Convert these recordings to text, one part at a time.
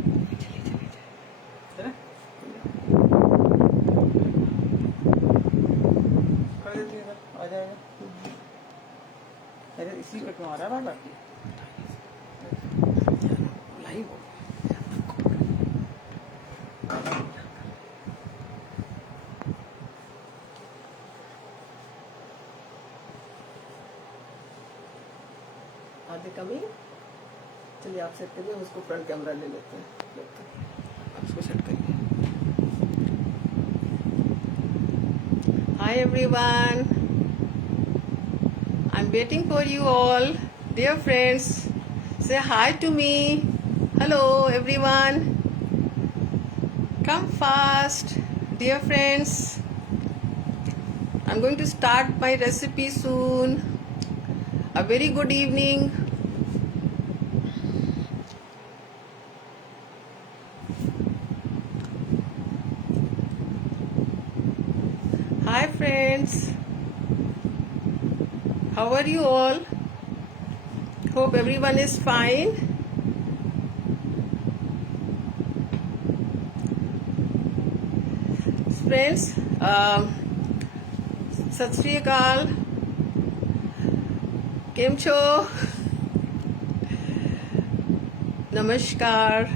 है ना? कर देती है इधर, आ जाएगा। अरे इसी पे क्यों आ रहा है बार-बार? लाइव हो। आगे कमी चलिए आप सेट करिए, उसको फ्रंट कैमरा ले लेते हैं। आप इसको सेट करिए। Hi everyone, I'm waiting for you all. Dear friends, say hi to me. Hello everyone. Come fast. Dear friends, I'm going to start my recipe soon. A very good evening. Hi friends. How are you all? Hope everyone is fine. Friends, सत श्री अकाल, केम छो? Namaskar.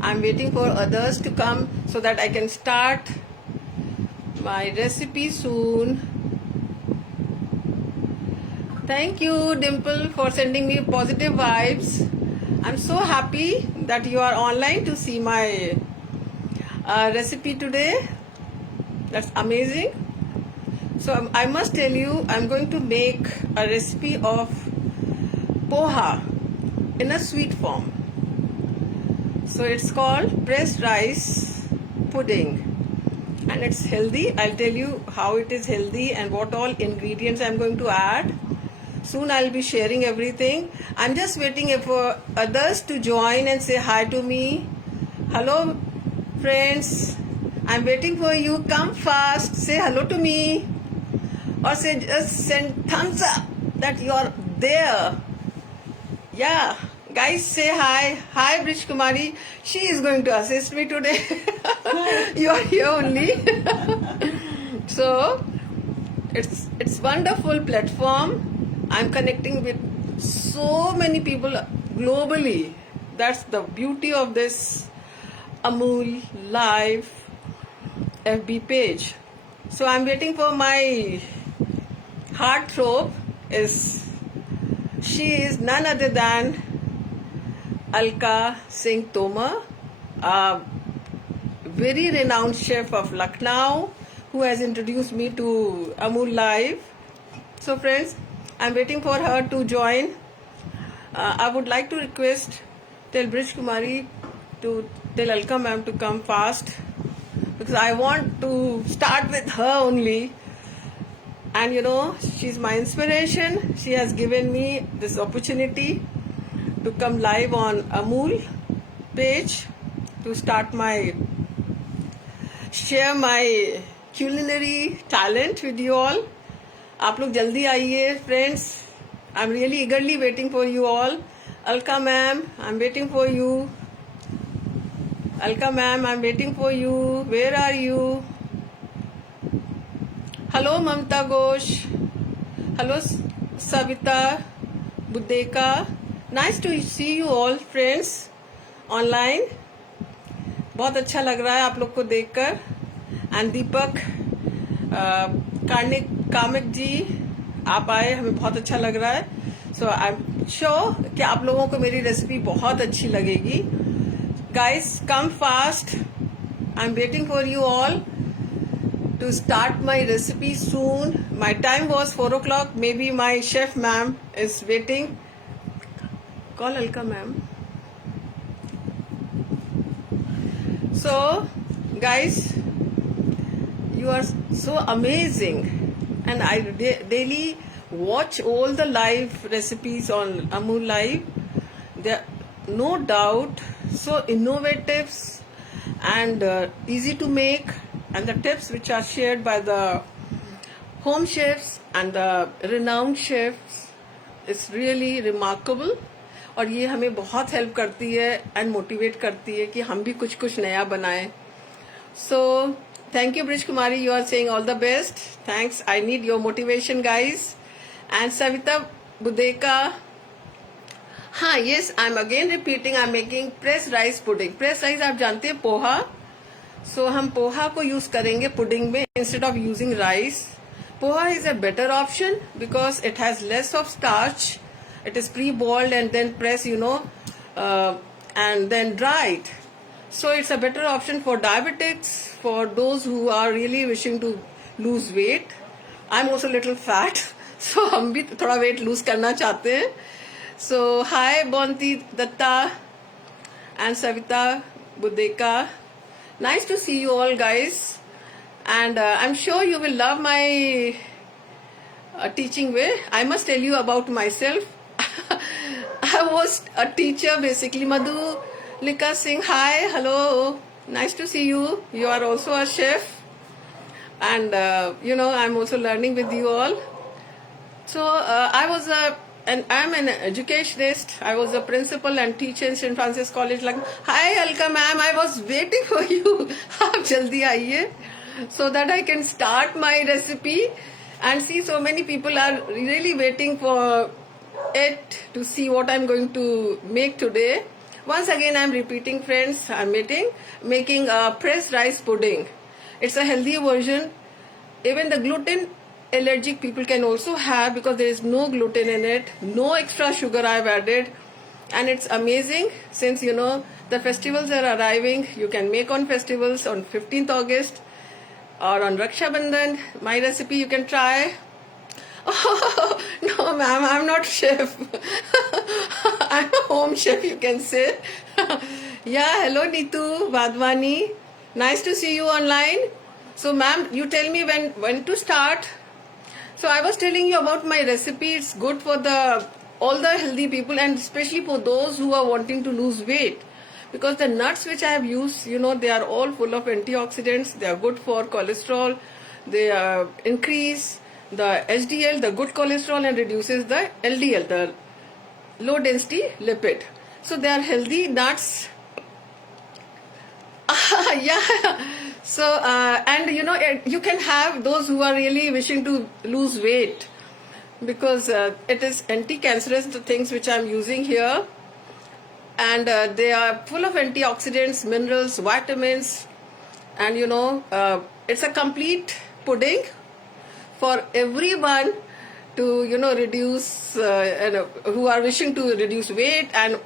I'm waiting for others to come so that I can start my recipe soon. Thank you, Dimple, for sending me positive vibes. I'm so happy that you are online to see my recipe today. That's amazing. So I must tell you, I'm going to make a recipe of poha in a sweet form. So it's called pressed rice pudding, and it's healthy. I'll tell you how it is healthy and what all ingredients I'm going to add. Soon I'll be sharing everything. I'm just waiting for others to join and say hi to me. Hello friends, I'm waiting for you. Come fast, say hello to me, or say just send thumbs up that you're there. Yeah, guys, say hi. Hi, Brish Kumari. She is going to assist me today. You are here only. So it's wonderful platform. I'm connecting with so many people globally. That's the beauty of this Amul Live FB page. So I'm waiting for my heartthrob. She is none other than Alka Singh Tomar, a very renowned chef of Lucknow, who has introduced me to Amul Live. So friends, I'm waiting for her to join. I would like to request, tell Brish Kumari to tell Alka ma'am to come fast, because I want to start with her only. And you know, she's my inspiration. She has given me this opportunity to come live on Amul page to share my culinary talent with you all. आप लोग जल्दी आइए friends. I'm really eagerly waiting for you all. Alka ma'am, I'm waiting for you. Alka ma'am, I'm waiting for you. Where are you? Hello Mamta Ghosh. Hello Savita Buddeka. Nice to see you all friends online. बहुत अच्छा लग रहा है आप लोग को देखकर. And Deepak comic जी, आप आए, हमें बहुत अच्छा लग रहा है. सो आई एम श्योर कि आप लोगों को मेरी रेसिपी बहुत अच्छी लगेगी. Guys, come fast. I am waiting for you all to start my recipe soon. My time was 4 o'clock. Maybe my chef ma'am is waiting. Call Alka ma'am. So, guys, you are so amazing, and I daily watch all the live recipes on Amul Live. They are no doubt so innovative and easy to make, and the tips which are shared by the home chefs and the renowned chefs is really remarkable. और ये हमें बहुत help करती है and motivate करती है कि हम भी कुछ कुछ नया बनाएं. So thank you, Brish Kumari. You are saying all the best. Thanks. I need your motivation, guys. And Savita Budeka. हाँ, yes, I'm again repeating. I'm making pressed rice pudding. Pressed rice आप जानते हैं poha. So हम पोहा को use करेंगे pudding में instead of using rice. Poha is a better option because it has less of starch. It is pre-boiled and then pressed, and then dried. So it's a better option for diabetics, for those who are really wishing to lose weight. I'm also a little fat, so हम भी थोड़ा weight lose करना चाहते हैं. So hi Bonti Datta and Savita Budeka. Nice to see you all, guys. And I'm sure you will love my teaching way. I must tell you about myself. I was a teacher basically. Madhu Lika Singh, hi, hello. Nice to see you. You are also a chef. And I'm also learning with you all. So I'm an educationist. I was a principal and teacher in St. Francis College. Like, hi Alka ma'am, I was waiting for you. आप जल्दी आइए, so that I can start my recipe. And see, so many people are really waiting for it to see what I'm going to make today. Once again, I'm repeating, friends. I'm making a pressed rice pudding. It's a healthy version. Even the gluten allergic people can also have, because there is no gluten in it, no extra sugar I've added, and it's amazing. Since the festivals are arriving, you can make on festivals on 15th August or on Raksha Bandhan. My recipe you can try. Oh, no ma'am, I'm not chef. I'm a home chef, you can say. Yeah, hello Neetu Vadwani. Nice to see you online. So ma'am, you tell me when to start. So I was telling you about my recipe. It's good for all the healthy people, and especially for those who are wanting to lose weight. Because the nuts which I have used, they are all full of antioxidants. They are good for cholesterol. They increase the HDL, the good cholesterol, and reduces the LDL, the low density lipid. So they are healthy nuts. Yeah. So and you can have those who are really wishing to lose weight, because it is anti-cancerous, the things which I'm using here. And they are full of antioxidants, minerals, vitamins, and it's a complete pudding for everyone to reduce, who are wishing to reduce weight, and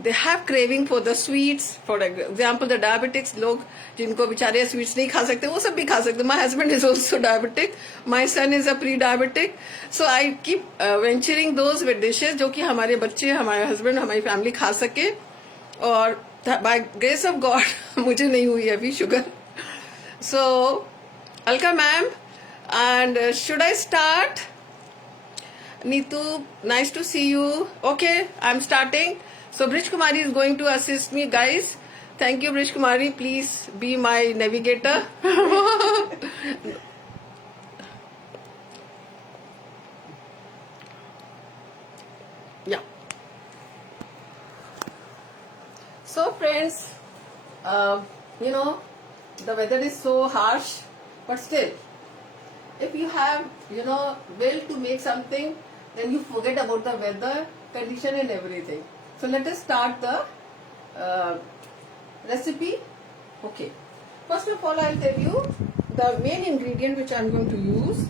they have craving for the sweets. For example, the diabetics, log जिनको बेचारे sweets नहीं खा सकते, वो सब भी खा सकते. My husband is also diabetic. My son is a pre-diabetic. So I keep venturing those with dishes जो कि हमारे बच्चे, हमारे husband, हमारी family खा सके. और by grace of God मुझे नहीं हुई अभी sugar. So Alka ma'am, and should I start? Neetu, nice to see you. Okay, I'm starting. So Brish Kumari is going to assist me, guys. Thank you, Brish Kumari. Please be my navigator. Yeah. So friends, the weather is so harsh, but still, if you have, will to make something, then you forget about the weather, condition and everything. So let us start the recipe. Okay. First of all, I'll tell you the main ingredient which I'm going to use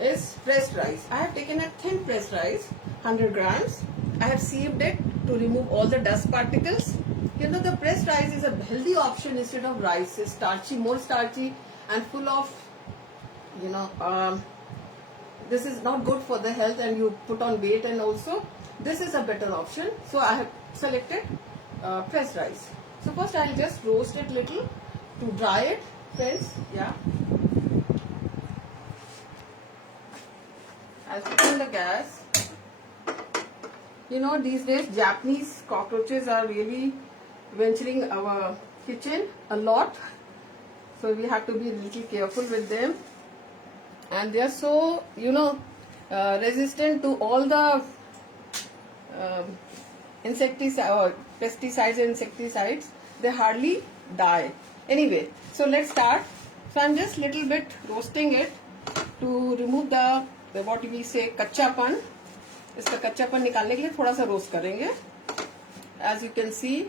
is pressed rice. I have taken a thin pressed rice, 100 grams. I have sieved it to remove all the dust particles. The pressed rice is a healthy option instead of rice. It's starchy, more starchy and full of, this is not good for the health, and you put on weight, and also this is a better option. So I have selected pressed rice. So first I'll just roast it little to dry it, friends. Yeah. I'll put on the gas. These days Japanese cockroaches are really venturing our kitchen a lot. So we have to be a little careful with them. And they are so, resistant to all the insecticide or pesticides and insecticides, they hardly die. Anyway, so let's start. So I'm just little bit roasting it to remove the what we say कच्चापन. इसका कच्चापन निकालने के लिए थोड़ा सा roast करेंगे. As you can see,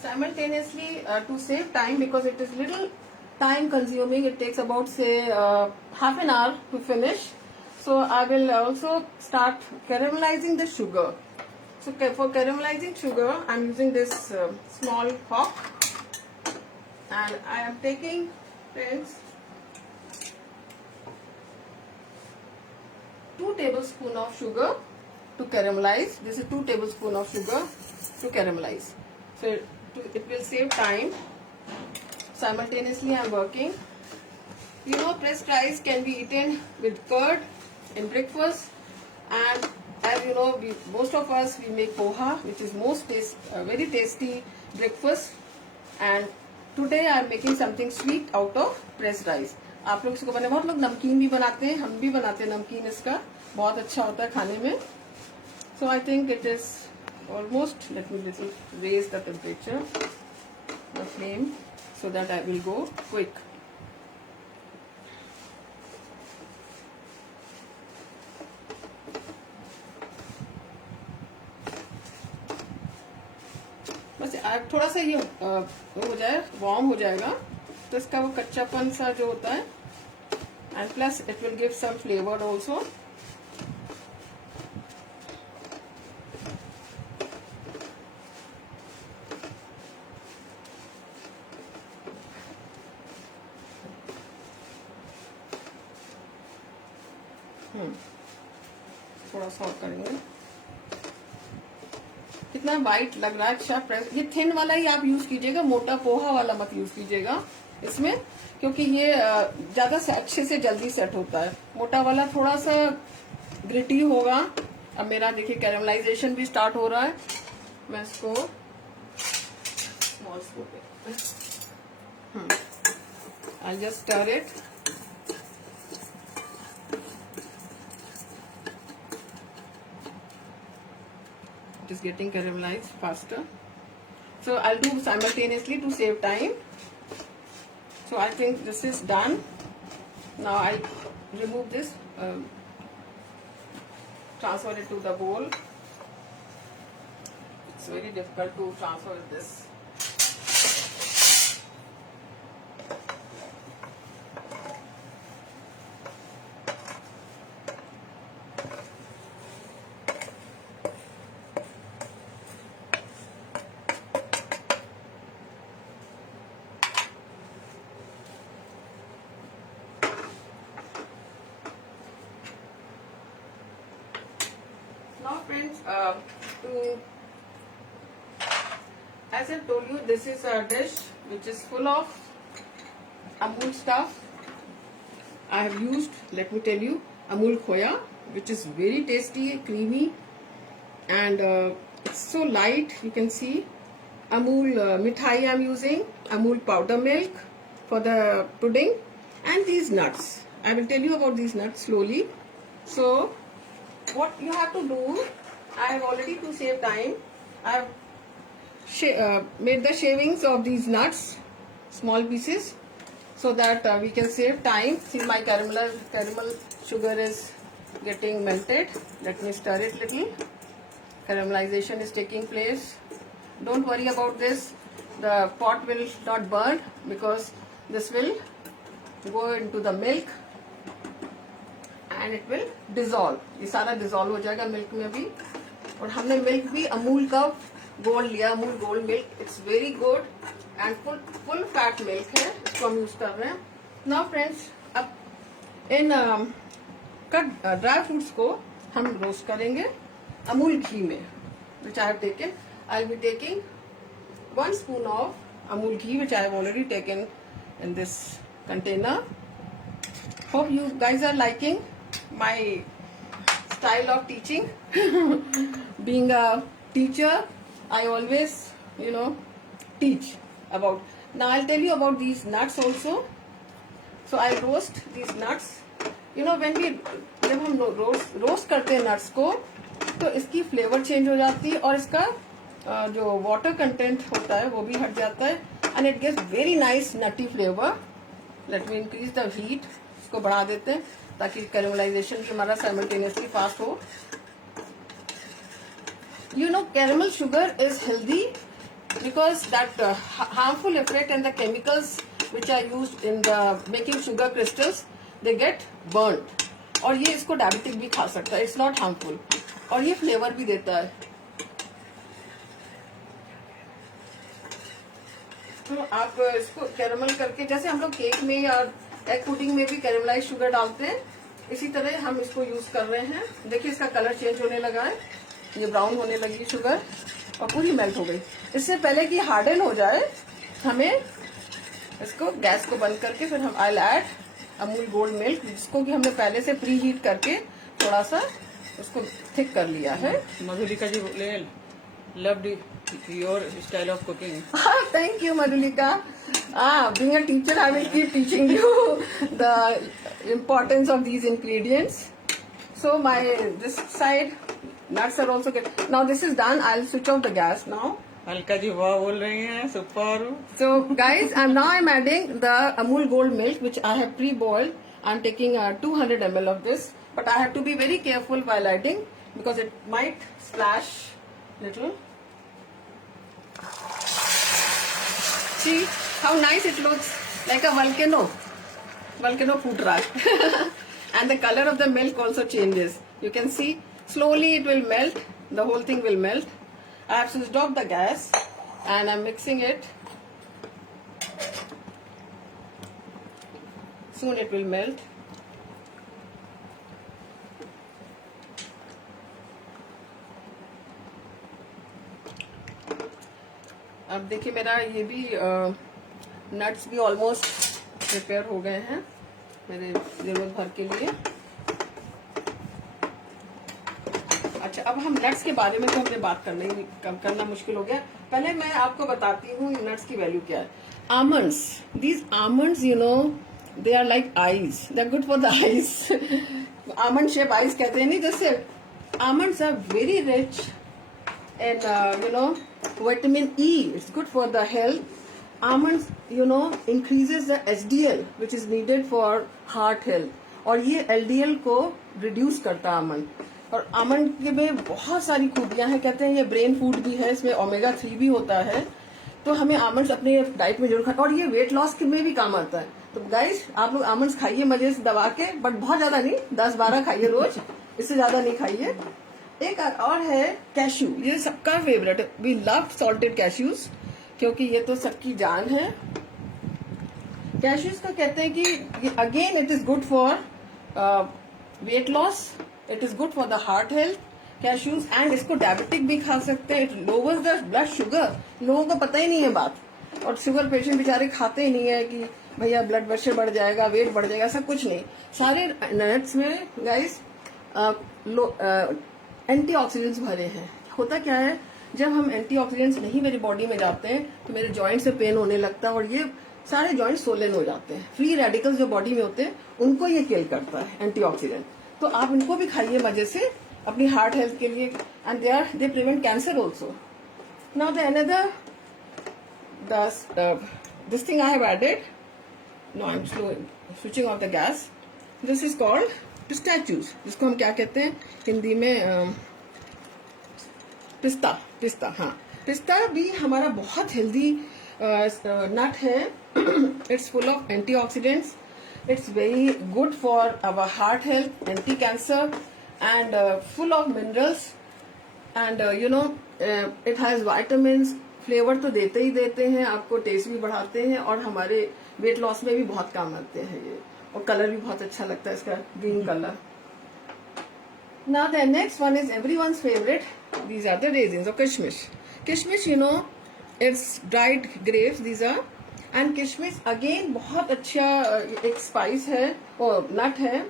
simultaneously to save time, because it is little time consuming, it takes about say half an hour to finish. So I will also start caramelizing the sugar. So for caramelizing sugar, I'm using this small pot, and I am taking, friends, 2 tablespoons of sugar to caramelize. This is 2 tablespoons of sugar to caramelize. So it will save time. Simultaneously, I am working. You know, pressed rice can be eaten with curd in breakfast, and as you know, most of us we make poha, which is very tasty breakfast. And today I am making something sweet out of pressed rice. आप लोग इसको बहुत लोग नमकीन भी बनाते हैं, हम भी बनाते हैं नमकीन. इसका बहुत अच्छा होता है खाने में. So I think it is almost, let me little raise the temperature, the flame, so that I will go quick. बस थोड़ा सा ये हो जाए, वार्म हो जाएगा, तो इसका वो कच्चापन सा जो होता है, and plus it will give some flavor also. थोड़ा सा और करेंगे. कितना वाइट लग रहा है. अच्छा प्रेस, ये थिन वाला ही आप यूज कीजिएगा, मोटा पोहा वाला मत यूज कीजिएगा इसमें, क्योंकि ये ज्यादा अच्छे से जल्दी सेट होता है. मोटा वाला थोड़ा सा ग्रिटी होगा. अब मेरा देखिए कैरमलाइजेशन भी स्टार्ट हो रहा है. मैं इसको स्मॉल स्पून पे I just stir it. Is getting caramelized faster, so I'll do simultaneously to save time. So I think this is done. Now I'll remove this, transfer it to the bowl. It's very difficult to transfer this. Now friends, as I told you, this is a dish which is full of Amul stuff. I have used, let me tell you, Amul Khoya, which is very tasty, creamy, and it's so light. You can see Amul mithai I am using, Amul powder milk for the pudding, and these nuts. I will tell you about these nuts slowly. So what you have to do, I have already, to save time, I have made the shavings of these nuts, small pieces, so that we can save time. See, my caramel sugar is getting melted. Let me stir it little. Caramelization is taking place. Don't worry about this. The pot will not burn, because this will go into the milk and it will dissolve. ये सारा dissolve हो जाएगा milk में भी. और हमने milk भी अमूल का गोल्ड लिया, Amul gold milk. It's very good and full fat milk है, इसको हम यूज कर रहे हैं. Now friends, अब इन कट ड्राई फ्रूट्स को हम रोस्ट करेंगे अमूल घी में, which I have taken. I'll be taking 1 spoon of Amul ghee, which I have already taken in this container. Hope you guys are liking my style of teaching. being a teacher, I always, teach about. Now I'll tell you about these nuts also. So I roast these nuts. जब हम roast करते हैं nuts को, तो इसकी flavour change हो जाती है और इसका जो वाटर कंटेंट होता है वो भी हट जाता है, and it gets very nice nutty flavour. Let me increase the heat. इसको बढ़ा देते हैं ताकि कैरेमलाइजेशन भी हमारा साइमल्टेनियसली फास्ट हो. Caramel sugar is healthy because that harmful effect and the chemicals which are used in the making sugar crystals, they get burnt. और ये इसको डायबिटिक भी खा सकता है. इट्स नॉट हार्मफुल और ये फ्लेवर भी देता है. तो आप इसको कैरेमल करके, जैसे हम लोग केक में या एग पुडिंग में भी कैरेमलाइज शुगर डालते हैं, इसी तरह हम इसको यूज कर रहे हैं. देखिए इसका कलर चेंज होने लगा है, ये ब्राउन होने लगी शुगर और पूरी मेल्ट हो गई. इससे पहले कि हार्डन हो जाए, हमें इसको गैस को बंद करके फिर हम I add Amul gold milk, जिसको कि हमने पहले से प्री हीट करके थोड़ा सा उसको थिक कर लिया है. मधुलिका जी loved your style of cooking. Thank you, Madhulika. Being a teacher, I will keep teaching you the importance of these ingredients. So this side nuts are also good. Now this is done. I'll switch off the gas now. Alka ji वाह बोल रही हैं, super. So guys, I'm adding the Amul Gold milk which I have pre-boiled. I'm taking 200 ml of this, but I have to be very careful while adding because it might splash little. See how nice it looks, like a volcano. Volcano फूट रहा है. And the color of the milk also changes. You can see slowly it will melt. The whole thing will melt. I have switched off the gas and I'm mixing it. Soon it will melt. अब देखिए मेरा ये भी nuts भी almost prepare हो गए हैं मेरे जरूरत भर के लिए. अच्छा, अब हम नट्स के बारे में तो हमने बात करना मुश्किल हो गया. पहले मैं आपको बताती हूँ नट्स की वैल्यू क्या है. Almonds, these almonds they are like eyes, they are good for the eyes. Almond shape eyes कहते हैं नहीं, जैसे almonds are very rich and vitamin E. It's good for the health. Almonds increases the HDL which is needed for heart health, और ये LDL को reduce करता है almond. और आमंड के में बहुत सारी खूबियां हैं. कहते हैं ये ब्रेन फूड भी है, इसमें ओमेगा 3 भी होता है, तो हमें आमंड्स अपने डाइट में जरूर खाना. और ये वेट लॉस के में भी काम आता है. तो गाइस आप लोग आमंड्स खाइए मजे से दबा के, बट बहुत ज्यादा नहीं, 10-12 खाइए रोज, इससे ज्यादा नहीं खाइए. एक और है कैश्यू, ये सबका फेवरेट है. वी लव सॉल्टेड कैश्यूज क्योंकि ये तो सबकी जान है. कैश्यूज को कहते हैं कि again it is good for weight loss, it is good for the heart health. Cashews and इसको डायबिटिक भी खा सकते हैं. It louvers the blood sugar. लोगों को पता ही नहीं है बात, और शुगर पेशेंट बेचारे खाते ही नहीं है कि भैया ब्लड प्रेशर बढ़ जाएगा, वेट बढ़ जाएगा, सब कुछ नहीं. सारे नट्स में गाइस एंटीऑक्सीडेंट्स भरे हैं. होता क्या है, जब हम एंटीऑक्सीडेंट्स नहीं मेरी बॉडी में जाते हैं तो मेरे जॉइंट से पेन होने लगता है, और ये सारे जॉइंट सोलन हो जाते हैं. फ्री रेडिकल्स जो बॉडी में होते हैं उनको ये किल करता है एंटीऑक्सीडेंट. तो आप इनको भी खाइए मजे से अपनी हार्ट हेल्थ के लिए, and they prevent cancer also. Now the another this thing I have added. No I am switching off the gas. This is called pistachios, जिसको हम क्या कहते हैं हिंदी में, पिस्ता. हाँ, पिस्ता भी हमारा बहुत हेल्दी नट है. It's full of antioxidants. It's very good for our heart health, anti cancer, and full of minerals, and it has vitamins. Flavour तो देते ही देते हैं आपको, टेस्ट भी बढ़ाते हैं, और हमारे वेट लॉस में भी बहुत काम आते हैं ये. और कलर भी बहुत अच्छा लगता है इसका, green colour. Now the next one is everyone's favorite. These are the raisins or kishmish. Kishmish, it's dried grapes. These are, and kishmish again बहुत अच्छा एक स्पाइस है और नट है.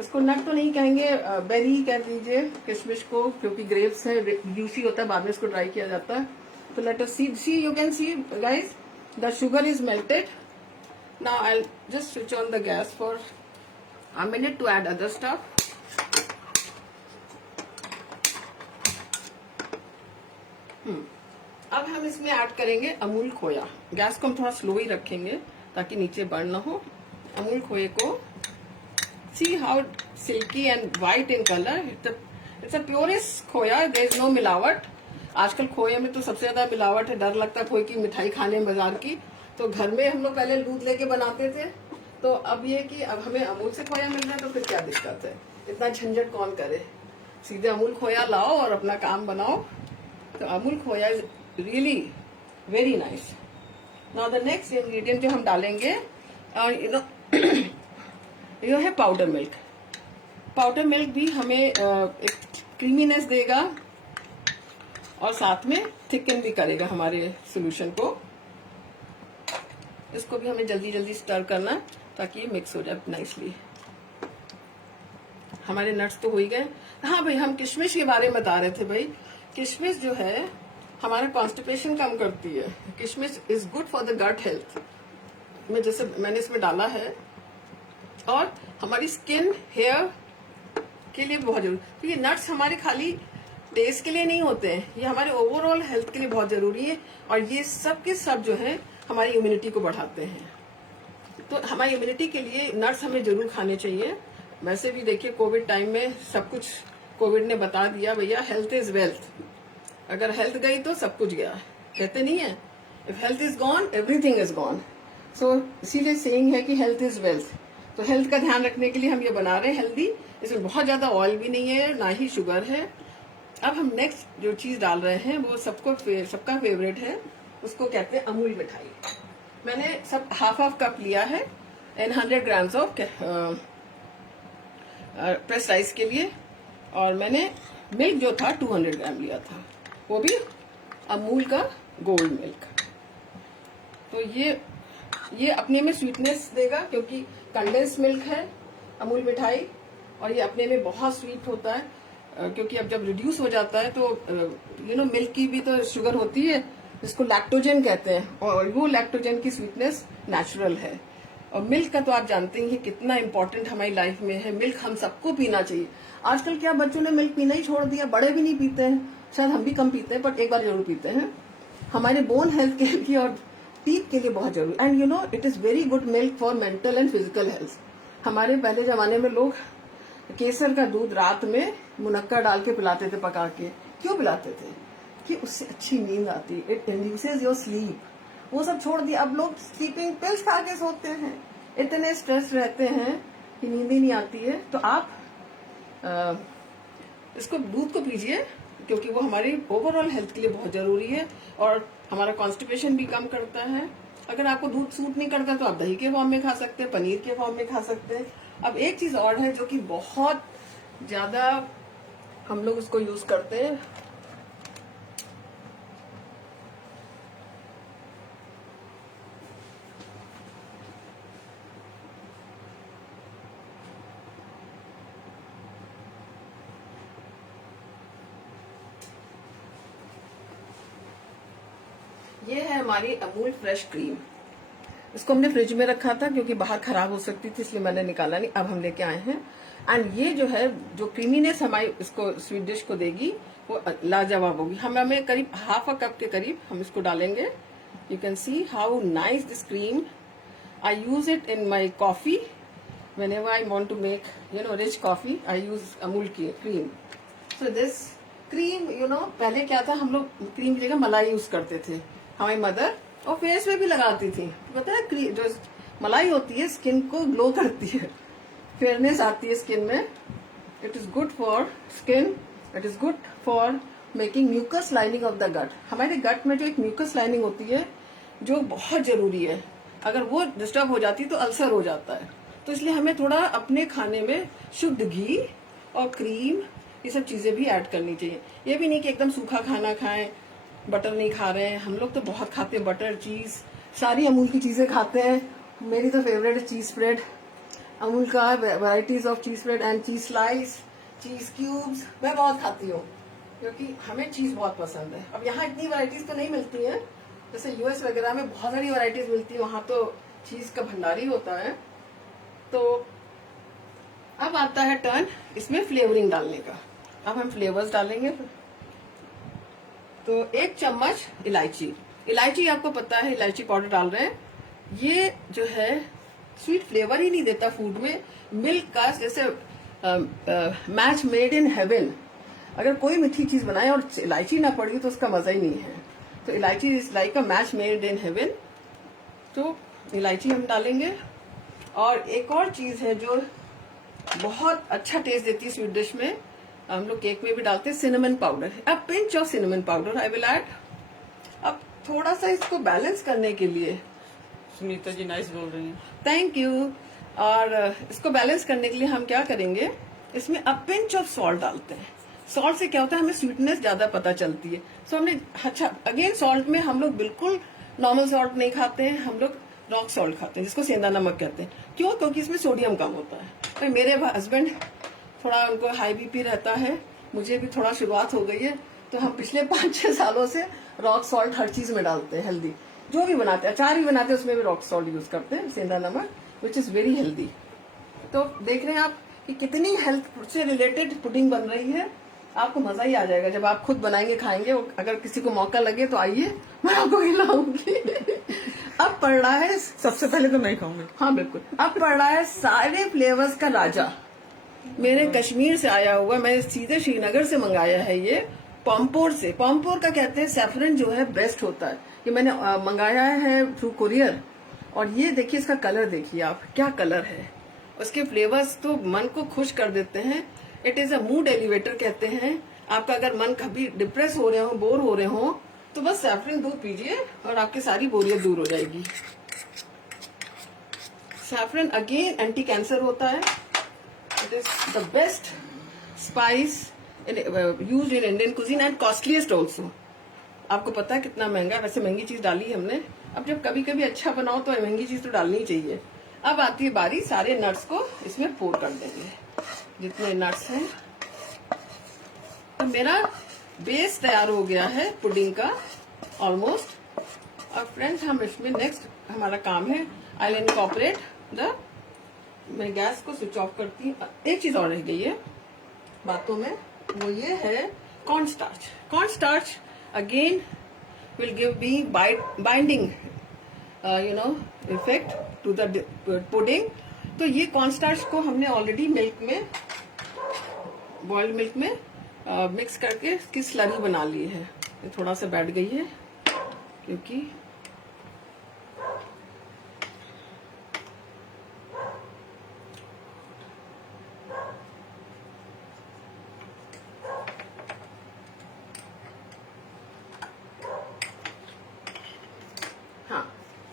इसको नट तो नहीं कहेंगे, बेरी कह दीजिए किशमिश को, क्योंकि ग्रेप्स है, जूसी होता है, बाद में इसको ड्राई किया जाता है. तो let us see, you can see guys, the sugar is melted. Now I just switch on the gas for a minute to add other stuff. अब हम इसमें ऐड करेंगे अमूल खोया. गैस को हम थोड़ा स्लो ही रखेंगे ताकि नीचे बर्न ना हो. अमूल खोए को, see how silkie and white in colour. It's a purest खोया, देयर इज नो मिलावट. आजकल खोए में तो सबसे ज्यादा मिलावट है. डर लगता है खोए की मिठाई खाने में बाजार की. तो घर में हम लोग पहले दूध लेके बनाते थे. तो अब ये कि अब हमें अमूल से खोया मिल रहा है, तो फिर क्या दिक्कत है, इतना झंझट कौन करे. सीधे अमूल खोया लाओ और अपना काम बनाओ. तो अमूल खोया is really very nice. Now the next ingredient जो हम डालेंगे, ये है पाउडर मिल्क. पाउडर मिल्क भी हमें एक क्रीमीनेस देगा और साथ में थिकन भी करेगा हमारे सोल्यूशन को. इसको भी हमें जल्दी जल्दी स्टर करना ताकि ये मिक्स हो जाए नाइसली. हमारे नट्स तो हो ही गए. हाँ भाई, हम किशमिश के बारे में बता रहे थे. भाई किशमिश जो है हमारा कॉन्स्टिपेशन कम करती है. किशमिश is good for the gut health में, जैसे मैंने इसमें डाला है. और हमारी स्किन, हेयर के लिए बहुत जरूरी. तो ये नट्स हमारे खाली टेस्ट के लिए नहीं होते हैं, ये हमारे ओवरऑल हेल्थ के लिए बहुत जरूरी है. और ये सब के सब जो है हमारी इम्यूनिटी को बढ़ाते हैं. तो हमारी इम्यूनिटी के लिए नट्स हमें जरूर खाने चाहिए. वैसे भी देखिए कोविड टाइम में सब कुछ कोविड ने बता दिया, भैया हेल्थ इज वेल्थ. अगर हेल्थ गई तो सब कुछ गया. कहते नहीं है, if health is gone everything is gone. So इसीलिए सेइंग है कि हेल्थ इज वेल्थ. तो हेल्थ का ध्यान रखने के लिए हम ये बना रहे हैं हेल्दी. इसमें बहुत ज्यादा ऑयल भी नहीं है, ना ही शुगर है. अब हम नेक्स्ट जो चीज डाल रहे हैं वो सबका फेवरेट है, उसको कहते हैं अमूल मिठाई. मैंने सब हाफ कप लिया है and 100 grams of press rice के लिए. और मैंने मिल्क जो था 200 ग्राम लिया था, वो भी अमूल का गोल्ड मिल्क. तो ये अपने में स्वीटनेस देगा क्योंकि कंडेंस मिल्क है अमूल मिठाई. और ये अपने में बहुत स्वीट होता है क्योंकि अब जब रिड्यूस हो जाता है तो मिल्क की भी तो शुगर होती है जिसको लैक्टोजन कहते हैं. और वो लैक्टोजन की स्वीटनेस नेचुरल है. और मिल्क का तो आप जानते ही हैं कितना इम्पोर्टेंट हमारी लाइफ में है. मिल्क हम सबको पीना चाहिए. आजकल क्या बच्चों ने मिल्क पीना ही छोड़ दिया, बड़े भी नहीं पीते हैं. शायद हम भी कम पीते हैं, बट एक बार जरूर पीते हैं. हमारे बोन हेल्थ के लिए और टीथ के लिए बहुत जरूरी. And it is very good milk for mental and physical health. हमारे पहले जमाने में लोग केसर का दूध रात में मुनक्का डाल के पिलाते थे, पका के. क्यों पिलाते थे? कि उससे अच्छी नींद आती. It induces your sleep. वो सब छोड़ दिया. अब लोग स्लीपिंग पिल्स खा के सोते हैं, इतने स्ट्रेस रहते हैं कि नींद ही नहीं आती है. तो आप इसको दूध को पीजिए क्योंकि वो हमारी ओवरऑल हेल्थ के लिए बहुत जरूरी है और हमारा कॉन्स्टिपेशन भी कम करता है. अगर आपको दूध सूट नहीं करता तो आप दही के फॉर्म में खा सकते हैं, पनीर के फॉर्म में खा सकते हैं. अब एक चीज और है जो कि बहुत ज्यादा हम लोग उसको यूज करते हैं. ये है हमारी अमूल फ्रेश क्रीम. इसको हमने फ्रिज में रखा था क्योंकि बाहर खराब हो सकती थी, इसलिए मैंने निकाला नहीं. अब हम लेके आए हैं. एंड ये जो है जो क्रीमीनेस हमारी इसको स्वीट डिश को देगी वो लाजवाब होगी. हमें करीब हाफ कप के करीब हम इसको डालेंगे. You can see how nice this cream. I use it in my coffee. whenever I want to make rich coffee, I use Amul cream. So this cream, पहले क्या था, हम लोग क्रीम की जगह मलाई यूज करते थे. हमारी मदर और फेस में भी लगाती थी. पता है जो मलाई होती है स्किन को ग्लो करती है, फेयरनेस आती है स्किन में. It is good for skin. It is good for making mucus lining of the gut. हमारे गट में जो एक म्यूकस लाइनिंग होती है जो बहुत जरूरी है, अगर वो डिस्टर्ब हो जाती है तो अल्सर हो जाता है. तो इसलिए हमें थोड़ा अपने खाने में शुद्ध घी और क्रीम ये सब चीजें भी ऐड करनी चाहिए. ये भी नहीं कि एकदम सूखा खाना खाएं, बटर नहीं खा रहे हैं. हम लोग तो बहुत खाते हैं बटर, चीज, सारी अमूल की चीजें खाते हैं. मेरी तो फेवरेट है चीज स्प्रेड. अमूल का वैरायटीज ऑफ चीज स्प्रेड एंड चीज स्लाइस, चीज क्यूब्स मैं बहुत खाती हूँ क्योंकि हमें चीज बहुत पसंद है। अब यहाँ इतनी वैरायटीज तो नहीं मिलती हैं, जैसे यूएस वगैरह में बहुत सारी वैरायटीज मिलती है, वहां तो चीज का भंडार ही होता है। तो अब आता है टर्न इसमें फ्लेवरिंग डालने का। अब हम फ्लेवर्स डालेंगे। तो 1 चम्मच इलायची, इलायची आपको पता है इलायची पाउडर डाल रहे हैं। ये जो है स्वीट फ्लेवर ही नहीं देता फूड में, मिल्क का जैसे मैच मेड इन हेवन। अगर कोई मीठी चीज बनाए और इलायची ना पड़ी तो उसका मजा ही नहीं है। तो इलायची is like a match made in heaven. तो इलायची हम डालेंगे। और एक और चीज है जो बहुत अच्छा टेस्ट देती है स्वीट डिश में, हम लोग केक में भी डालते हैं, सिनेमन पाउडर। अब pinch of cinnamon powder I will add. अब थोड़ा सा इसको बैलेंस करने के लिए, सुनीता जी नाइस बोल रही हैं। Thank you. और इसको बैलेंस करने के लिए हम क्या करेंगे, इसमें अब पिंच ऑफ सॉल्ट डालते हैं। सॉल्ट से क्या होता है, हमें स्वीटनेस ज्यादा पता चलती है। सो हमने अच्छा अगेन सॉल्ट में हम लोग बिल्कुल नॉर्मल सॉल्ट नहीं खाते हैं, हम लोग रॉक सॉल्ट खाते हैं जिसको सेंधा नमक कहते हैं। क्यों? क्योंकि इसमें सोडियम कम होता है। तो मेरे हस्बैंड थोड़ा उनको हाई बीपी रहता है, मुझे भी थोड़ा शुरुआत हो गई है, तो हम पिछले 5-6 सालों से रॉक सॉल्ट हर चीज में डालते हैं। हेल्दी जो भी बनाते हैं, अचार भी बनाते हैं, उसमें भी रॉक सॉल्ट यूज करते हैं, सेंधा नमक, विच इज वेरी हेल्दी। तो देख रहे हैं आप कि कितनी हेल्थ से रिलेटेड पुडिंग बन रही है। आपको मजा ही आ जाएगा जब आप खुद बनाएंगे खाएंगे। अगर किसी को मौका लगे तो आइए, मैं आपको खिलाऊंगी। अब पड़ रहा है, सबसे पहले तो मैं खाऊंगी। हाँ बिल्कुल, अब पड़ रहा है सारे फ्लेवर्स का राजा, मेरे कश्मीर से आया हुआ, मैंने सीधे श्रीनगर से मंगाया है ये, पॉम्पोर से। पॉम्पोर का कहते हैं सैफरन जो है बेस्ट होता है। ये मैंने मंगाया है थ्रू कुरियर। और ये देखिए, इसका कलर देखिए आप, क्या कलर है। उसके फ्लेवर्स तो मन को खुश कर देते हैं। It is a mood elevator कहते हैं। आपका अगर मन कभी डिप्रेस हो रहे हो, बोर हो रहे हो, तो बस सैफरन दूध पीजिए और आपकी सारी बोरियत दूर हो जाएगी। सैफरन अगेन एंटी कैंसर होता है। It is the best spice used in Indian cuisine and costliest also. आपको पता है कितना महंगा है, वैसे महंगी चीज डाली हमने। अब जब कभी कभी अच्छा बनाओ तो महंगी चीज तो डालनी चाहिए। अब आती है बारी, सारे नट्स को इसमें पोर कर देंगे, जितने नट्स हैं। तो मेरा बेस तैयार हो गया है पुडिंग का ऑलमोस्ट। और फ्रेंड्स, हम इसमें नेक्स्ट हमारा काम है, आई विल इनकॉर्पोरेट द, मैं गैस को स्विच ऑफ करती हूँ। एक चीज और रह गई है बातों में, वो ये है corn starch. Corn starch again will give be binding effect to the pudding. तो ये कॉर्न स्टार्च को हमने ऑलरेडी मिल्क में, बॉइल्ड मिल्क में मिक्स करके इसकी स्लरी बना ली है। ये थोड़ा सा बैठ गई है क्योंकि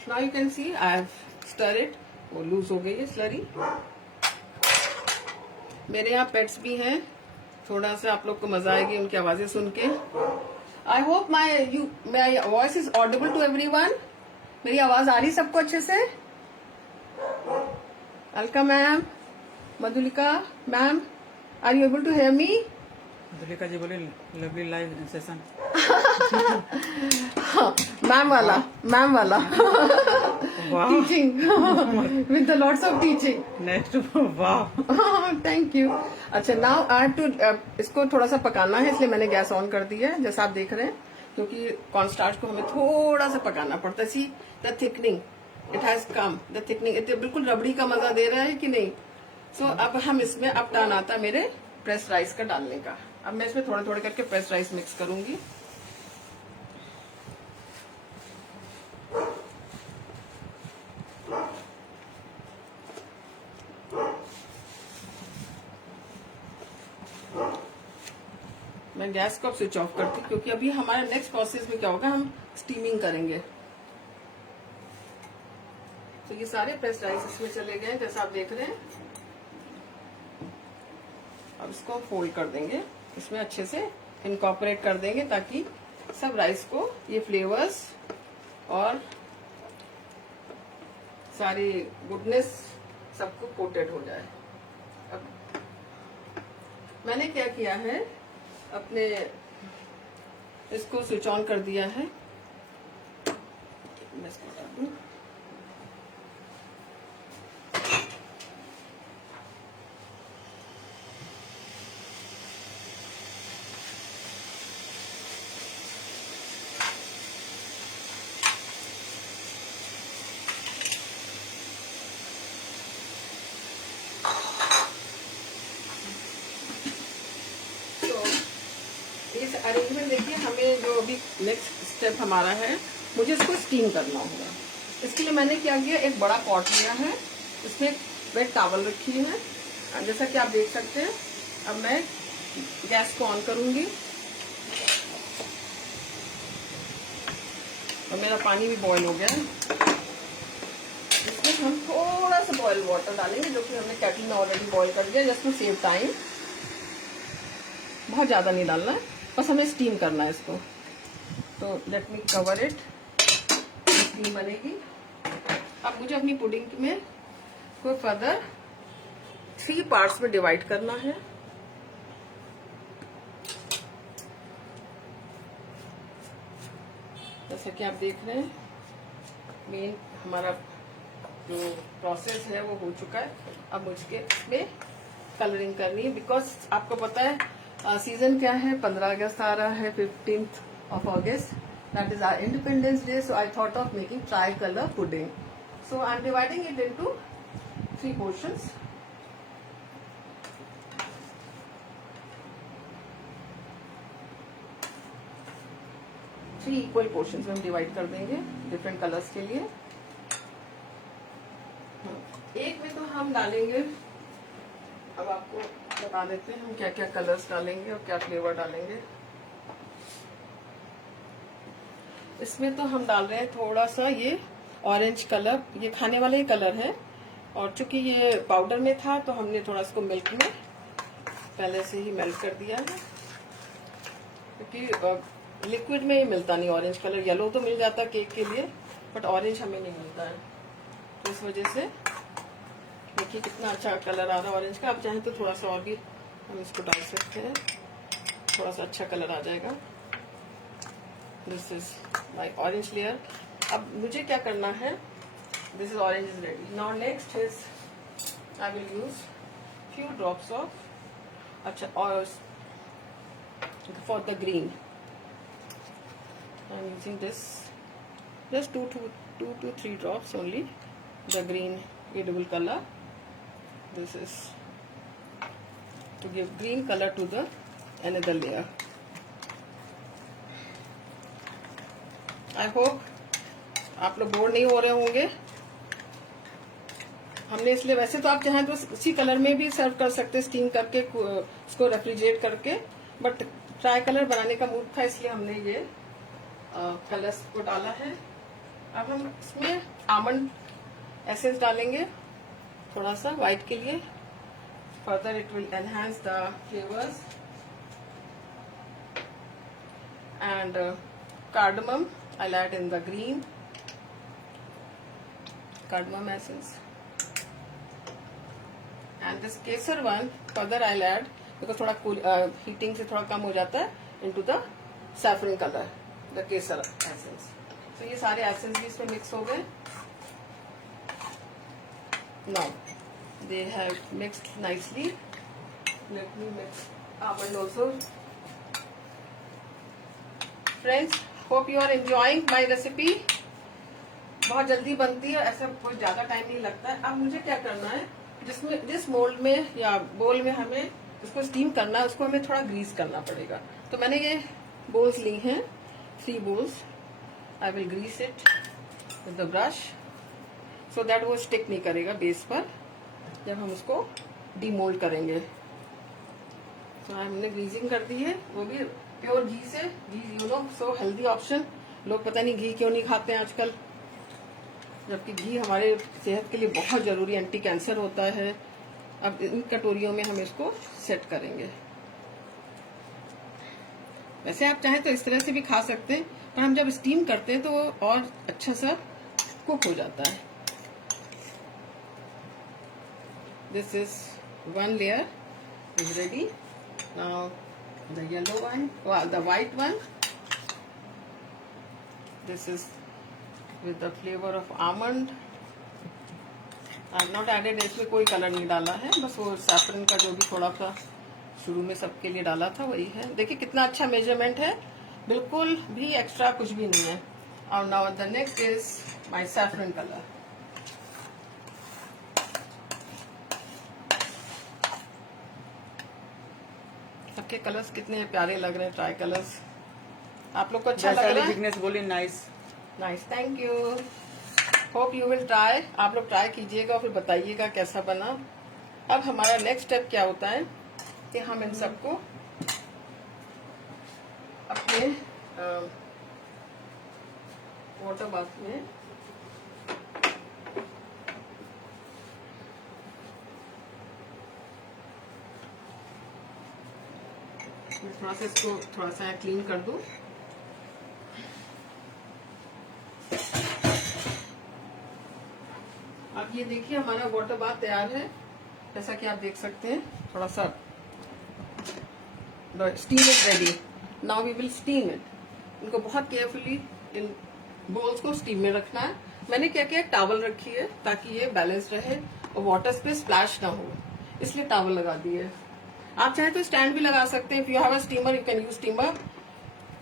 now you can see I have stir it, वो लूज हो गई है स्लरी। मेरे यहाँ पेट्स भी हैं, थोड़ा सा आप लोग को मजा आएगी उनकी आवाजें सुन के। I hope my voice is audible to everyone. मेरी आवाज आ रही सबको अच्छे से? Alka ma'am, Madhulika ma'am, are you able to hear me? Madhulika ji बोले लवली लाइव सेशन। मैम वाला teaching with the lots of teaching. Next, वाह, थैंक यू। अच्छा, नाउ आई हैव टू, इसको थोड़ा सा पकाना है, इसलिए मैंने गैस ऑन कर दिया है, जैसा आप देख रहे हैं, क्योंकि कॉर्नस्टार्च को हमें थोड़ा सा पकाना पड़ता है। See the thickening, it has come, the thickening, it बिल्कुल रबड़ी का मजा दे रहा है कि नहीं। सो अब हम इसमें, अब टर्न आता है मेरे प्रेस्ड राइस का डालने का। अब मैं इसमें थोड़े थोड़े करके प्रेस्ड राइस मिक्स करूंगी। मैं गैस को अब स्विच ऑफ करती हूँ, क्योंकि अभी हमारा नेक्स्ट प्रोसेस में क्या होगा, हम स्टीमिंग करेंगे। तो ये सारे प्रेस्ड राइस इसमें चले गए जैसा आप देख रहे हैं। अब इसको फोल्ड कर देंगे, इसमें अच्छे से इनकॉर्पोरेट कर देंगे, ताकि सब राइस को ये फ्लेवर्स और सारी गुडनेस सबको कोटेड हो जाए। अब मैंने क्या किया है, अपने इसको स्विच ऑन कर दिया है। मैं इसको हटा दूं। इस अरेंजमेंट देखिए, हमें जो अभी नेक्स्ट स्टेप हमारा है, मुझे इसको स्टीम करना होगा। इसके लिए मैंने क्या किया, एक बड़ा पॉट लिया है, इसमें वेट टॉवल रखी है। जैसा कि आप देख सकते हैं। अब मैं गैस को ऑन करूंगी और मेरा पानी भी बॉईल हो गया है। इसमें हम थोड़ा सा बॉयल वाटर डालेंगे, जो कि हमने केटल में ऑलरेडी बॉईल कर दिया, जस्ट टू सेव टाइम। बहुत ज़्यादा नहीं डालना है, बस हमें स्टीम करना है इसको। तो let me cover it, steam बनेगी। अब मुझे अपनी पुडिंग में को फर्दर 3 पार्ट्स में डिवाइड करना है। जैसा कि आप देख रहे हैं, मेन हमारा जो प्रोसेस है वो हो चुका है। अब मुझे इसमें कलरिंग करनी है, बिकॉज आपको पता है सीजन क्या है, 15 अगस्त आ रहा है, 15th of August, that is our Independence Day. So I thought of making tri-color pudding. So I'm dividing it into 3 portions. Three equal portions में हम डिवाइड कर देंगे डिफरेंट कलर्स के लिए। एक में तो हम डालेंगे, अब आपको बता देते हैं हम क्या क्या कलर्स डालेंगे और क्या फ्लेवर डालेंगे। इसमें तो हम डाल रहे हैं थोड़ा सा ये ऑरेंज कलर, ये खाने वाला ही कलर है, और चूंकि ये पाउडर में था तो हमने थोड़ा इसको मिल्क में पहले से ही मेल्ट कर दिया है, क्योंकि लिक्विड में ही मिलता नहीं ऑरेंज कलर। येलो तो मिल जाता केक के लिए, बट ऑरेंज हमें नहीं मिलता है, तो इस वजह से देखिए कितना अच्छा कलर आ रहा है ऑरेंज का। आप चाहें तो थोड़ा सा और भी हम इसको डाल सकते हैं, थोड़ा सा अच्छा कलर आ जाएगा। This is my orange layer. अब मुझे क्या करना है, this is orange is ready. Now next is I will use few drops of, अच्छा, और for the green I am using this just 2 to 3 drops only, the green edible color. This is to give green color to the another layer. I hope आप लोग bore नहीं हो रहे होंगे। हमने इसलिए, वैसे तो आप चाहें तो उसी कलर में भी सर्व कर सकते हैं, स्टीम करके उसको रेफ्रिजरेट करके, बट ट्राई कलर बनाने का मूड था इसलिए हमने ये कलर्स को डाला है। अब हम इसमें आमंड एसेंस डालेंगे थोड़ा सा व्हाइट के लिए, further it will enhance the flavours. And cardamom I'll add in the green, cardamom essence, and this kesar one further I'll add because थोड़ा cool heating से थोड़ा कम हो जाता है into the saffron color, the kesar essence. तो ये सारे essence भी इसमें मिक्स हो गए। Now they have mixed nicely. Let me mix almond also. Friends, hope you are enjoying my recipe. बहुत जल्दी बनती है, ऐसा कोई ज्यादा टाइम नहीं लगता है। अब मुझे क्या करना है, जिस मोल्ड में या बोल में हमें इसको स्टीम करना है, उसको हमें थोड़ा ग्रीस करना पड़ेगा। तो मैंने ये बोल्स ली हैं, 3 balls. I will grease it with the brush so that वो स्टिक नहीं करेगा बेस पर जब हम उसको डीमोल्ड करेंगे। तो हमने ग्रीजिंग कर दी है, वो भी प्योर घी से। Ghee you know so healthy option. लोग पता नहीं घी क्यों नहीं खाते हैं आजकल, जबकि घी हमारे सेहत के लिए बहुत जरूरी, एंटी कैंसर होता है। अब इन कटोरियों में हम इसको सेट करेंगे। वैसे आप चाहें तो इस तरह से भी खा सकते हैं, पर हम जब स्टीम करते हैं तो वो और अच्छा सा कुक हो जाता है। this is one layer is ready. Now the yellow one, the white one, this is with the flavor of almond. I have not added, इसमें कोई कलर नहीं डाला है, बस वो सैफरन का जो भी थोड़ा सा शुरू में सबके लिए डाला था वही है. देखिए कितना अच्छा मेजरमेंट है, बिल्कुल भी एक्स्ट्रा कुछ भी नहीं है. और now the next is my saffron colour. सबके कलर्स कितने प्यारे लग रहे हैं, ट्राई कलर्स. आप लोग को अच्छा लग रहा है? बिगनेस बोली nice. Nice, thank you. Hope you will try. आप लोग ट्राई कीजिएगा और फिर बताइएगा कैसा बना. अब हमारा नेक्स्ट स्टेप क्या होता है कि हम इन सबको अपने वाटर बाथ में थोड़ा सा इसको थोड़ा सा क्लीन कर दूं. अब ये देखिए हमारा वाटर बाथ तैयार है, जैसा कि आप देख सकते हैं. थोड़ा सा steam is ready. Now we will steam it. इनको बहुत केयरफुली इन बॉल्स को स्टीम में रखना है. मैंने क्या किया, टॉवल रखी है ताकि ये बैलेंस रहे और वाटर पे स्प्लैश ना हो, इसलिए टॉवल लगा दी है. आप चाहे तो स्टैंड भी लगा सकते हैं. If you have a steamer you can use steamer.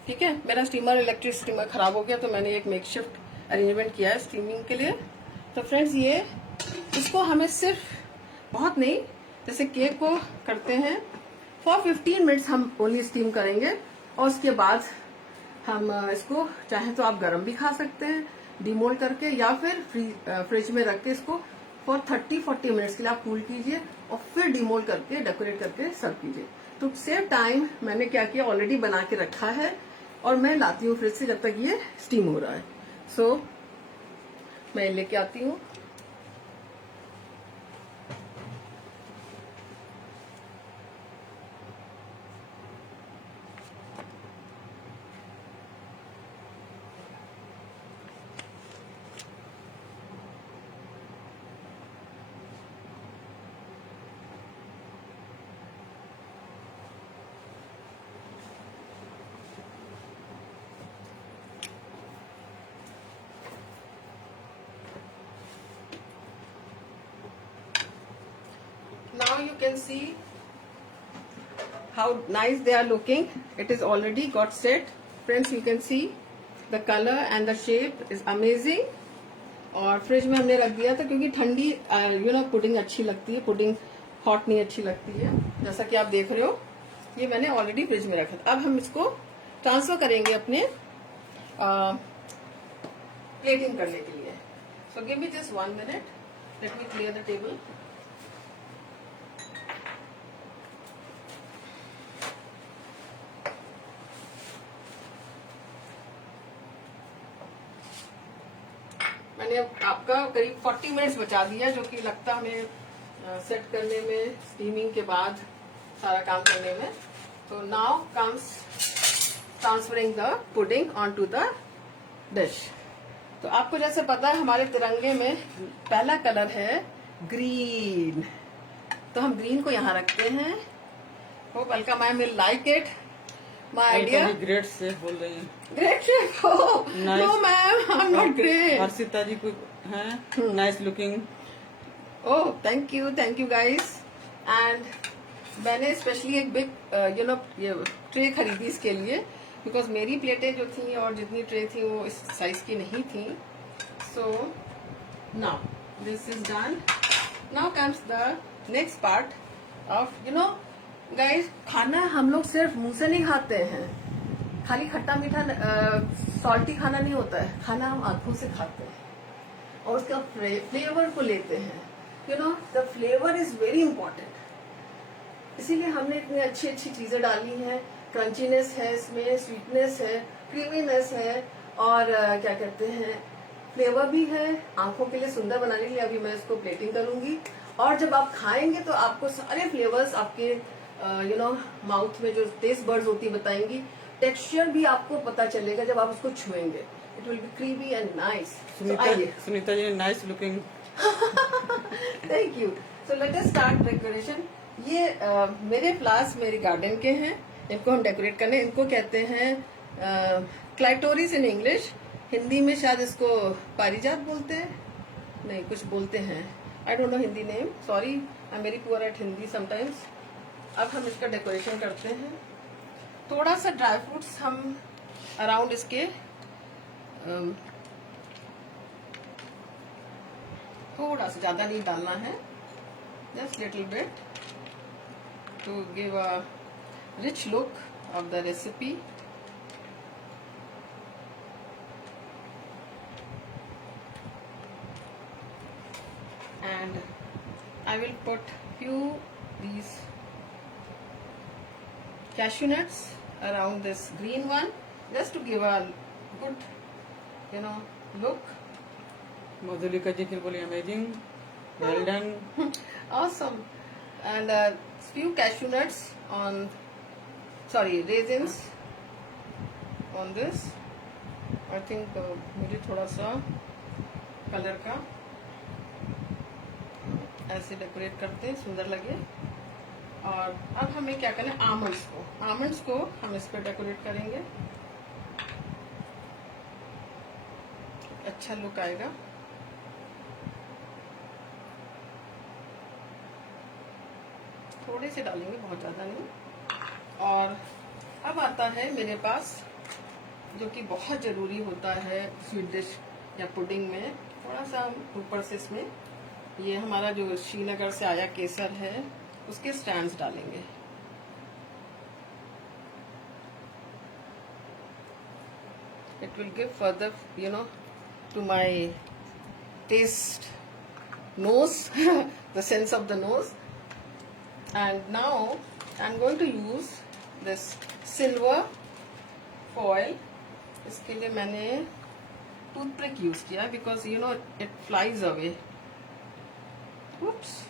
ठीक है, मेरा स्टीमर इलेक्ट्रिक स्टीमर खराब हो गया तो मैंने एक मेकशिफ्ट अरेंजमेंट किया है स्टीमिंग के लिए. तो फ्रेंड्स ये इसको हमें सिर्फ बहुत नहीं, जैसे केक को करते हैं फॉर 15 मिनट्स हम ओनली स्टीम करेंगे और उसके बाद हम इसको चाहे तो आप गरम भी खा सकते हैं डीमोल्ड करके, या फिर फ्रिज में रख के इसको फॉर 30-40 मिनट्स के लिए आप कूल कीजिए और फिर डीमोल्ड करके डेकोरेट करके सर्व कीजिए. तो सेव टाइम मैंने क्या किया, ऑलरेडी बना के रखा है और मैं लाती हूँ फ्रिज से जब तक ये स्टीम हो रहा है. सो मैं लेके आती हूँ. Now you can see how nice they are looking. It is already got set. Friends, you can see the color and the shape is amazing. और फ्रिज में हमने रख दिया था क्योंकि ठंडी पुडिंग अच्छी लगती है, पुडिंग हॉट नहीं अच्छी लगती है. जैसा कि आप देख रहे हो ये मैंने ऑलरेडी फ्रिज में रखा था. अब हम इसको ट्रांसफर करेंगे अपने प्लेटिंग करने के लिए. So give me just 1 minute. Let me clear the table. मैंने आपका करीब 40 मिनट्स बचा दिया, जो कि लगता हमें सेट करने में, स्टीमिंग के बाद सारा काम करने में. तो now comes transferring the pudding on to the dish. तो आपको जैसे पता है हमारे तिरंगे में पहला कलर है ग्रीन, तो हम ग्रीन को यहाँ रखते हैं. Hope Alka ma'am will like it. My idea. Great chef बोल रही हैं. Great chef. No ma'am, I am not great. Harshita ji को हैं nice looking. Oh thank you guys. And मैंने स्पेशली एक बिग ये ट्रे खरीदी इसके लिए, बिकॉज मेरी प्लेटें जो थी और जितनी ट्रे थी वो इस साइज की नहीं थी. So now this is done. Now comes the next part of guys. खाना हम लोग सिर्फ मुंह से नहीं खाते हैं, खाली खट्टा मीठा सॉल्टी खाना नहीं होता है. खाना हम आंखों से खाते हैं और उसका फ्लेवर को लेते हैं. The flavour is very important. इसीलिए हमने इतनी अच्छी अच्छी चीजें डाली हैं. क्रंचीनेस है इसमें, स्वीटनेस है, क्रीमीनेस है और क्या कहते हैं फ्लेवर भी है. आंखों के लिए सुंदर बनाने के लिए अभी मैं इसको प्लेटिंग करूंगी और जब आप खाएंगे तो आपको सारे फ्लेवर्स आपके माउथ में जो टेस्ट बर्ड्स होती है बताएंगी. टेक्सचर भी आपको पता चलेगा जब आप उसको छुएंगे. It will be creamy and nice. Sunita ji nice looking. Thank you. So let us start decoration. ये मेरे फ्लावर्स मेरे गार्डन के हैं. इनको हम डेकोरेट करने, इनको कहते हैं क्लाइटोरिस इन इंग्लिश. हिंदी में शायद इसको पारिजात बोलते हैं, नहीं कुछ बोलते हैं. I don't know Hindi name, sorry, I am very poor at Hindi sometimes. अब हम इसका डेकोरेशन करते हैं. थोड़ा सा ड्राई फ्रूट्स हम अराउंड इसके थोड़ा सा, ज्यादा नहीं डालना है, just little bit to give a rich look of the recipe. And I will put few these cashew nuts around this green one, just to give a good, look. Madhulika ji बोली amazing, well done. Awesome. And few cashew nuts on, raisins on this. I think मुझे थोड़ा सा colour का ऐसे decorate करते हैं, सुंदर लगे. और अब हमें क्या करना है, आमंड्स को हम इस पर डेकोरेट करेंगे. अच्छा लुक आएगा. थोड़े से डालेंगे, बहुत ज्यादा नहीं. और अब आता है मेरे पास, जो कि बहुत जरूरी होता है स्वीट डिश या पुडिंग में, थोड़ा सा ऊपर से इसमें ये हमारा जो श्रीनगर से आया केसर है, उसके स्टैंड्स डालेंगे. It will give further to my taste nose, the sense of the nose. And now I'm going to use this silver foil. इसके लिए मैंने टूथपिक यूज किया, because it flies away. Oops.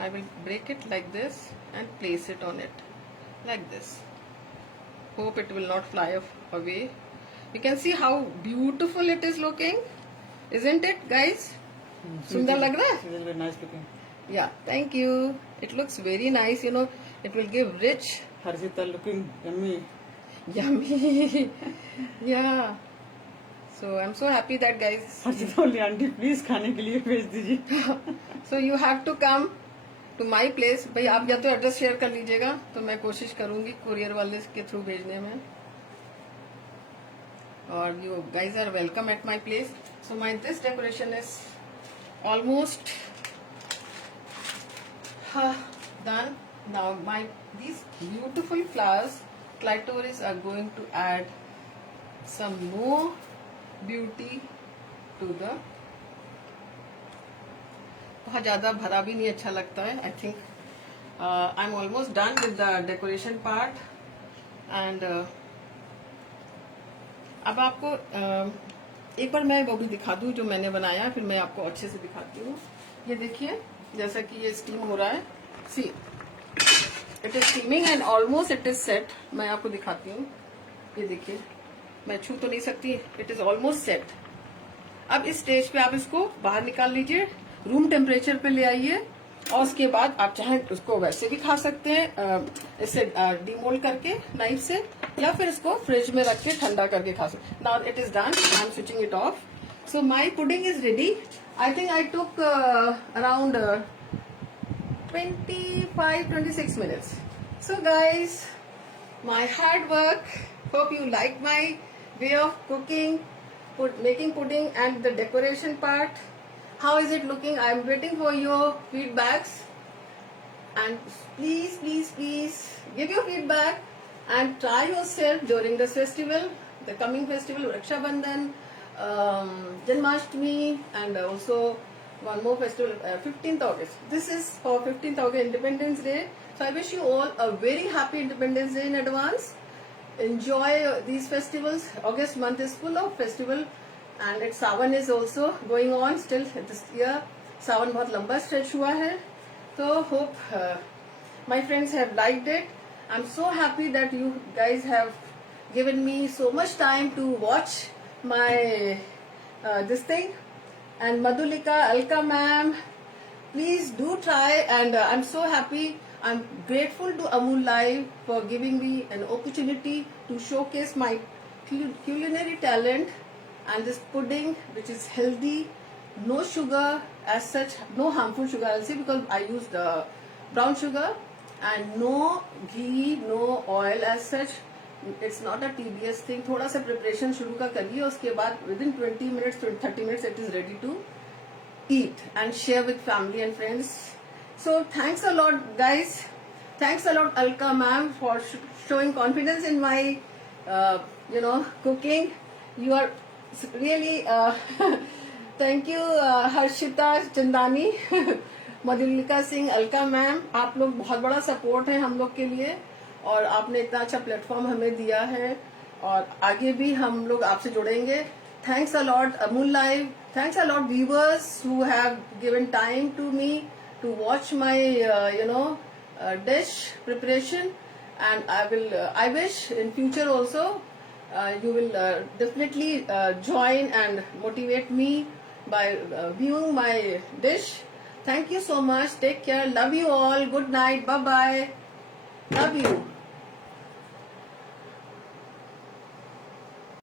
I will break it like this and place it on it like this. Hope it will not fly away. You can see how beautiful it is looking, isn't it, guys? सुंदर लग रहा है? Very nice looking. Yeah, thank you. It looks very nice. It will give rich. Harshita looking yummy. Yummy. Yeah. So I'm so happy that, guys. Harshita बोली aunty please खाने के लिए भेज दीजिए. So you have to come to my place. भाई आप या तो एड्रेस शेयर कर लीजिएगा, तो मैं कोशिश करूंगी कुरियर वाले के थ्रू भेजने में. और you guys are welcome at my place. So this decoration is almost done. Now these beautiful flowers, clitoris, are going to add some more beauty to the. बहुत ज्यादा भरा भी नहीं अच्छा लगता है. I think I am almost done with the decoration part. And अब आपको एक बार मैं वो भी दिखा दूं जो मैंने बनाया, फिर मैं आपको अच्छे से दिखाती हूँ. ये देखिए, जैसा कि ये स्टीम हो रहा है. See, it is steaming and almost it is set. मैं आपको दिखाती हूँ. ये देखिए, मैं छू तो नहीं सकती. It is almost set. अब इस स्टेज पे आप इसको बाहर निकाल लीजिए, रूम टेम्परेचर पे ले आइए, और उसके बाद आप चाहे उसको वैसे भी खा सकते हैं, इसे डीमोल्ड करके नाइफ से, या फिर इसको फ्रिज में रख के ठंडा करके खा सकते. Now it is done. I am switching it of. So my pudding is ready. I think I took around 25-26 minutes. So guys, my hard work. Hope you like my way of cooking, making pudding, and the decoration part. How is it looking? I am waiting for your feedbacks. And please, please, please give your feedback and try yourself during this festival, the coming festival, Raksha Bandhan, Janmashtami, and also one more festival, 15th August. This is for 15th August, Independence Day. So I wish you all a very happy Independence Day in advance. Enjoy these festivals. August month is full of festival, and it's Sawan is also going on still this year. Sawan बहुत लंबा stretch हुआ है. So hope my friends have liked it. I'm so happy that you guys have given me so much time to watch my this thing. And Madhulika, Alka ma'am, please do try, and I'm so happy. I'm grateful to Amul Live for giving me an opportunity to showcase my culinary talent, and this pudding, which is healthy, no sugar as such, no harmful sugar I'll say, because I used brown sugar, and no ghee, no oil as such. It's not a tedious thing. थोड़ा सा preparation शुरू का करिए, उसके बाद within 20 minutes, 30 minutes it is ready to eat and share with family and friends. So thanks a lot, guys. Thanks a lot, Alka ma'am, for showing confidence in my cooking. You are really thank you, Harshita Chandani, Madhulika Singh, Alka ma'am, आप लोग बहुत बड़ा support है हम लोग के लिए, और आपने इतना अच्छा प्लेटफॉर्म हमें दिया है, और आगे भी हम लोग आपसे जुड़ेंगे. Thanks a lot Amul live. Thanks a lot viewers who have given time to me to watch my dish preparation, and I wish in future also you will definitely join and motivate me by viewing my dish. Thank you so much. Take care. Love you all. Good night. Bye bye. Love you.